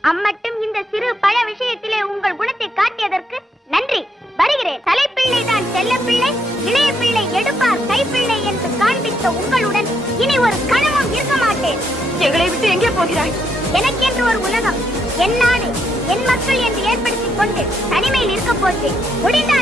அம்மட்டும் இந்த சிறு பழ விஷயத்திலே உங்கள் குணத்தை காட்டியதற்கு நன்றி. வருகிறேன். தலைப்பிள்ளை தான் செல்ல பிள்ளை, இளைய பிள்ளை எடுப்பார் கைப்பிள்ளை என்று காண்பித்த உங்களுடன் இனி ஒரு கணமும் இருக்க மாட்டேன். எங்களை விட்டு எங்கே போகிறாய்? எனக்கென்று ஒரு உலகம், என் நாடு, என் மக்கள் என்று ஏற்படுத்திக் கொண்டு தனிமையில் இருக்க போகிறேன். முடிந்த